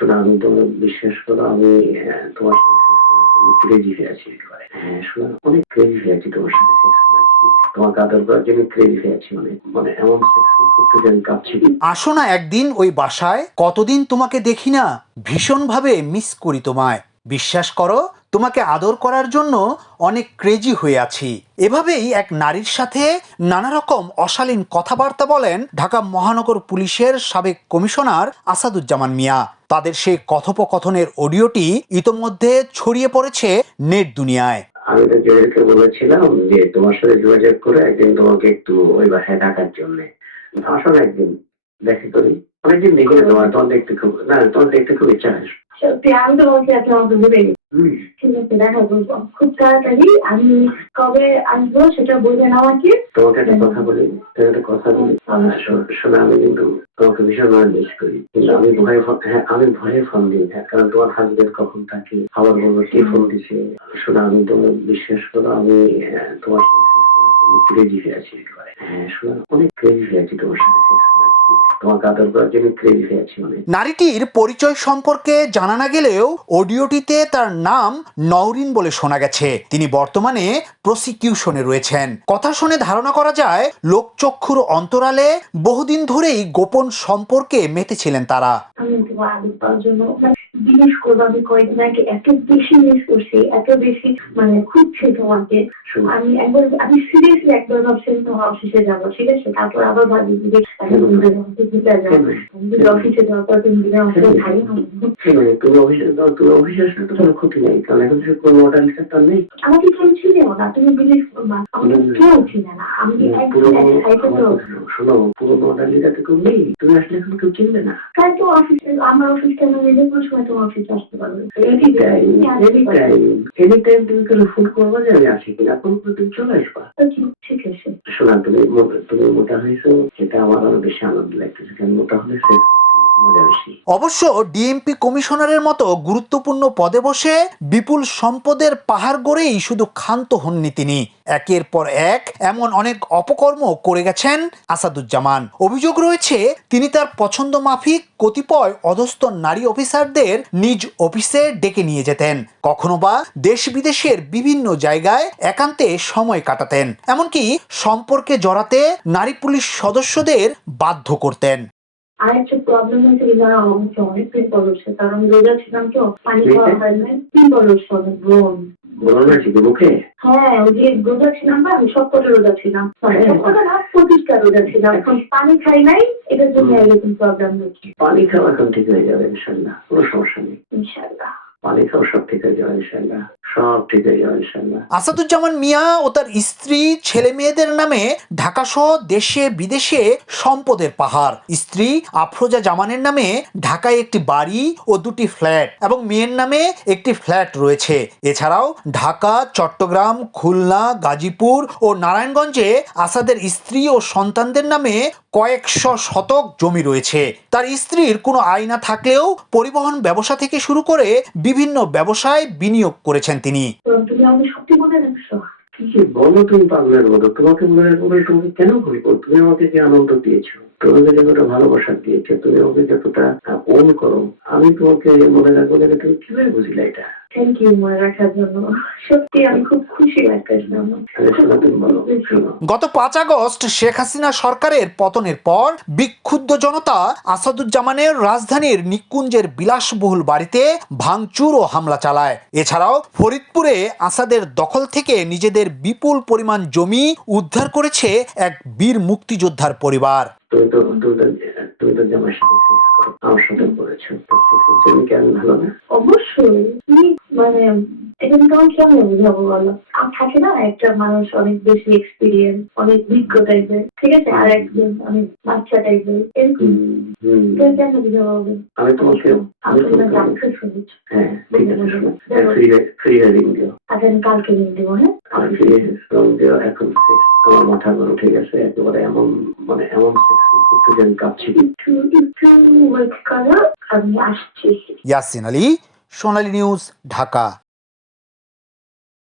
শোনো আমি তোমার বিশ্বাস করো, আমি তোমার সাথে সেক্স করার জন্য ক্রেজি হয়ে আছি একেবারে। হ্যাঁ শোনো অনেক ক্রেজি হয়ে আছি তোমার সাথে সেক্স করার জন্য। তোমাকে আদর করার জন্য ক্রেজি হয়ে আছি মানে মানে এমন সেক্স করতে যে আমি কাঁপছি আসো না একদিন ওই বাসায়, কতদিন তোমাকে দেখি না, ভীষণভাবে মিস করি তোমায়। বিশ্বাস করো তোমাকে আদর করার জন্য অনেক ক্রেজি হয়ে আছি। এভাবেই এক নারীর সাথে নানা রকম অশালীন কথাবার্তা বলেন ঢাকা মহানগর পুলিশের সাবেক কমিশনার আসাদুজ্জামান মিয়া। তাদের সেই কথোপকথনের অডিওটি ইতোমধ্যে ছড়িয়ে পড়েছে নেট দুনিয়ায়। আমি তো জয়েরকে বলেছিলাম যে তোমার সাথে যোগাযোগ করে একদিন তোমাকে একটু ওই বাসায় ডাকার জন্য আসলে একদিন দেখে করি। অনেকদিন দেখি না তোমার তোমার দেখতে খুব না তোমার দেখতে খুব ইচ্ছা হয়। সত্যি আমি তো বলছি দিন। হুম। আছে দেখা করব খুব তাড়াতাড়ি আমি কবে আসব সেটা বলবেন আমাকে। তোমাকে একটা কথা বলি তোমাকে একটা কথা বলি। শোনো আমি কিন্তু তোমাকে ভীষণ মিস করি। কিন্তু আমি ভয়ে হ্যাঁ আমি ভয়ে ফোন দিই। না কারণ তোমার হাজবেন্ড কখন থাকে আবার বলব কে ফোন দিছে? শোনো আমি তোমার বিশ্বাস করো আমি আহ, তোমার সাথে ক্রেজি হয়ে আছি একেবারে। হ্যাঁ শোনো অনেক ক্রেজি হয়ে আছি তোমার সাথে তোমাকে আদর করার জন্য ক্রেজি হয়ে অনেক। নারীটির পরিচয় সম্পর্কে জানা না গেলেও অডিওটিতে তার নাম নওরিন বলে শোনা গেছে। তিনি বর্তমানে প্রসিকিউশনে রয়েছেন। কথা শুনে ধারণা করা যায় লোকচক্ষুর অন্তরালে বহুদিন ধরেই গোপন সম্পর্কে মেতেছিলেন তারা। আমি তোমার আদর পাওয়ার জন্য মানে জিজ্ঞেস করব আমি কয়েকদিন আগে এত বেশি মিস করছি এত বেশি মানে খুঁজছে তোমাকে। আমি একবার আমি সিরিয়াসলি একবার ভাবছিলাম তোমার অফিসে যাব ঠিক আছে? তারপর আবার ভাবি যে এখন তোমাদের অফিসে তুমি অফিসে যাওয়ার তুমি দিলে আমার সাথে ভাই না। তুমি অফিসে তুমি অফিসে আসলে তো কোনো ক্ষতি নেই কারণ এখন তো কোনো অর্ডার লিখার তো নেই। আমাকে কেউ চিনেও না তুমি বিলিভ করবা আমাকে কেউ না। আমি একদম শোনো লিখাতে কেউ নেই তুমি আসলে এখন কেউ চিনবে না। তাই তো অফিসে আমার নিজে কোনো সময় তোমার অফিসে আসতে পারবে। Any time any time any time তুমি কেন ফোন করবা যে আমি আসি কিনা কোন তুমি চলে আসবা। ঠিক আছে। শোনা তুমি তুমি মোটা হয়েছো সেটা আমার আরও বেশি আনন্দ লাগতেছে। কারণ মোটা হলে অবশ্য ডিএমপি কমিশনারের মতো গুরুত্বপূর্ণ পদে বসে বিপুল সম্পদের পাহাড় গড়েই শুধু ক্ষান্ত হননি তিনি। একের পর এক এমন অনেক অপকর্ম করে গেছেন আসাদুজ্জামান। অভিযোগ রয়েছে, তিনি তার পছন্দ মাফিক কতিপয় অধস্থ নারী অফিসারদের নিজ অফিসে ডেকে নিয়ে যেতেন। কখনো বা দেশ বিদেশের বিভিন্ন জায়গায় একান্তে সময় কাটাতেন। এমনকি সম্পর্কে জড়াতে নারী পুলিশ সদস্যদের বাধ্য করতেন। আর একটা প্রবলেম হচ্ছে কি জানো আমার হচ্ছে অনেক পিম্পল উঠছে কারণ আমি রোজা ছিলাম তো পানি খাওয়া হয় না পিম্পল উঠছে অনেক ব্রণ হ্যাঁ ওই যে রোজা ছিলাম না আমি সব কটা রোজা ছিলাম। মানে না পঁচিশটা রোজা ছিলাম। এখন পানি খাই নাই এটার জন্য এরকম প্রবলেম হচ্ছে। পানি খাওয়া এখন ঠিক হয়ে যাবে ইনশাল্লাহ। কোনো সমস্যা নেই। ইনশাল্লাহ। পানি খাওয়া সব ঠিক হয়ে যাবে ইনশাল্লাহ। আসাদুজ্জামান মিয়া ও তার স্ত্রী ছেলে মেয়েদের নামে ঢাকাসহ দেশে বিদেশে সম্পদের পাহাড়। স্ত্রী আফরোজা জামানের নামে ঢাকায় একটি বাড়ি ও দুটি ফ্ল্যাট এবং মেয়ের নামে একটি ফ্ল্যাট রয়েছে। এছাড়াও ঢাকা, চট্টগ্রাম, খুলনা, গাজীপুর ও নারায়ণগঞ্জে আসাদের স্ত্রী ও সন্তানদের নামে কয়েকশো শতক জমি রয়েছে। তার স্ত্রীর কোনো আয় না থাকলেও পরিবহন ব্যবসা থেকে শুরু করে বিভিন্ন ব্যবসায় বিনিয়োগ করেছেন তিনি। তো তুমি আমাকে সত্যি বলে বলো তুমি পাগলের মতো? তোমাকে মনে করে তোমাকে কেন বলব তুমি আমাকে যে আনন্দ দিয়েছ? তোমাকে যতটা ভালোবাসা দিয়েছ। তুমি আমাকে যতটা ওন করো আমি তোমাকে মনে রাখব না তুমি কীভাবে বুঝলে এটা? থ্যাংক ইউ মনে রাখার জন্য। সত্যি আমি খুব খুশি বলো শোনো। গত পাঁচ আগস্ট শেখ হাসিনা সরকারের পতনের পর বিক্ষুব্ধ জনতা আসাদুজ্জামানের রাজধানীর নিকুঞ্জের বিলাসবহুল বাড়িতে ভাঙচুর ও হামলা চালায়। এছাড়াও ফরিদপুরে আসাদের দখল থেকে নিজেদের বিপুল পরিমাণ জমি উদ্ধার করেছে এক বীর মুক্তিযোদ্ধার পরিবার। তুমি তো তুমি তো তুমি তো জামার সাথে সেক্স করো আমার সাথে করেছ তো সেক্সের জন্য কি আমি ভালো না? অবশ্যই। তুমি মানে এটা আমি তোমার কেমন বুঝাবো বলো? আর থাকে না একটা মানুষ অনেক বেশি এক্সপিরিয়েন্স অনেক বিজ্ঞ টাইপের ঠিক আছে? আর একজন অনেক বাচ্চা টাইপের এরকম। কেন বুঝাবো আমি তোমাকে আমি আমি তোমার তোমাকে জানতে শুনেছি। হ্যাঁ ঠিক আছে শোনো। ফ্রি ফ্রি রিং দিও। আচ্ছা আমি কালকে নিয়ে দেবো হ্যাঁ? আর ফ্রি রিং দিও এখন সেক্স আমার মাথা গরম ঠিক আছে? একেবারে এমন মানে এমন সেক্স যে একটু একটু ওয়েট করো আমি আসছি। ইয়াসিন আলী সোনালী নিউজ ঢাকা।